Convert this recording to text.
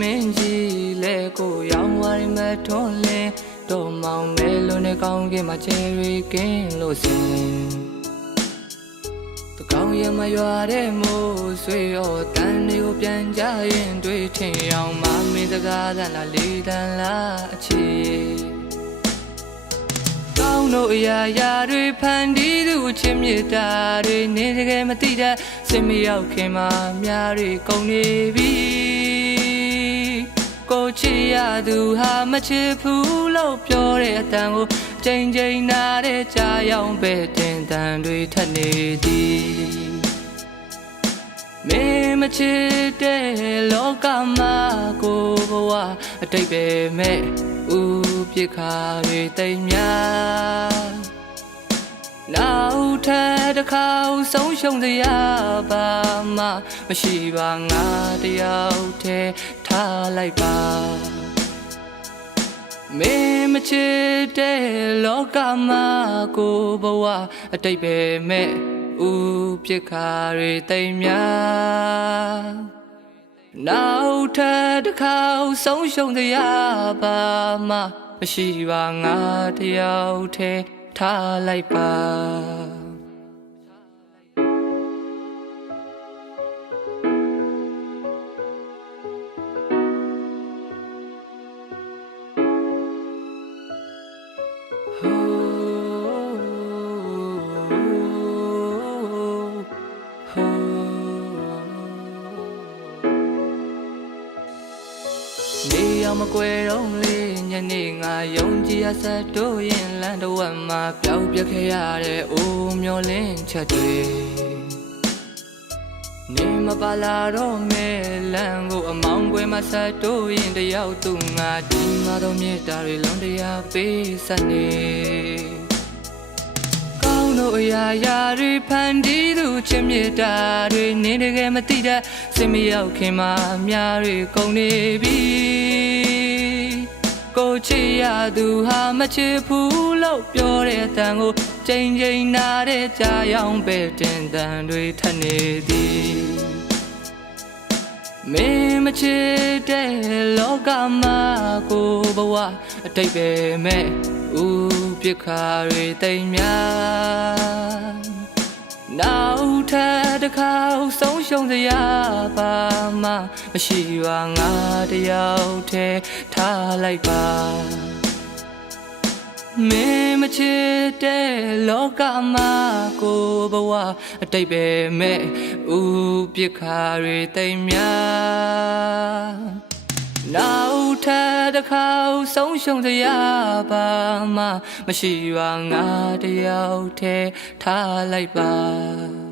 မင်းကြီးလဲကိုရောင်ဝါရီမထွန်းလင်းတော်မောင်မဲလုံးနဲ့ကောင်းကင်မှာချယ်ရီကင်းလို့စင်တကောင်းရမရွာတဲ့မိုးဆွေရောတန်တွေကိုပြန်ကြရင်တွေ့ထင်အောင်မမင်းစကားသံလားလေးတန်လားအခြေ တို့အရာရာတွေဖန်တီးသူချစ်မြတ်တာတွေနေတကယ်မသိတဲ့စင်မရောက်ခင်မှာများတွေကုန်နေပြီကိုချစ်ရသူဟာမချစ်ဘူးလို့ပြောတဲ့အတန်ကိုချိန်ချိန်နာတဲ့ကြားရောက်ပဲတင်တန်တွေထက်နေသည်မင်းမချစ်တဲ့လောကမှာကိုဘဝအတိတ်ပဲမဲ့ဦးပြစ်ခါတွေတိမ်များနောက်ထပ်တစ်ခါဆုံးရှုံးစရာပါမှမရှိပါငါတယောက်တည်းထားလိုက်ပါမင်းမချစ်တဲ့လောကမှာကိုဘဝအတိတ်ပဲမဲ့ဦးပြစ်ခါတွေတိမ်များနောက်ထပ်တစ်ခါဆုံးရှုံးတရားပါမှမရှိပါငါတယောက်တည်းထားလိုက်ပါနေအောင်မကွယ်တော့လေညနေငါယုံကြည်ရဆက်တို့ရင်လမ်းတစ်ဝက်မှာပျောက်ပြက်ခဲ့ရတဲ့အိုးမျောလင်းချက်တွေနေမပါလာတော့မဲလမ်းကိုအမောင်းကွယ်မှာဆက်တို့ရင်တယောက်သူငါဒီမှာတော့မြေတာတွေလုံးတရားပေးဆက်နေတို့အရာရာတွေဖန်တီးသူချစ်မြတ်တာတွေနေတကယ်မသိတဲ့စင်မရောက်ခင်မှာများတွေကုန်နေပြီကိုချစ်ရသူဟာမချစ်ဘူးလို့ပြောတဲ့အတန်ကိုချိန်ချိန်နာတဲ့ကြားရောက်ပဲတင်တန်တွေထက်နေသည်မင်းမချစ်တဲ့လောကမှာကိုဘဝအတိတ်ပဲမဲ့ဦးပြစ်ခါတွေတိမ်များနောက်ထပ်တစ်ခါဆုံးရှုံးစရာပါမှမရှိပါငါတယောက်တည်းထားလိုက်ပါမင်းမချစ်တဲ့လောကမှာကိုဘဝအတိတ်ပဲမဲ့ဦးပြစ်ခါတွေတိမ်များနောက်ထပ်တစ်ခါဆုံးရှုံးစရာပါမှမရှိပါငါတယောက်တည်းထားလိုက်ပါ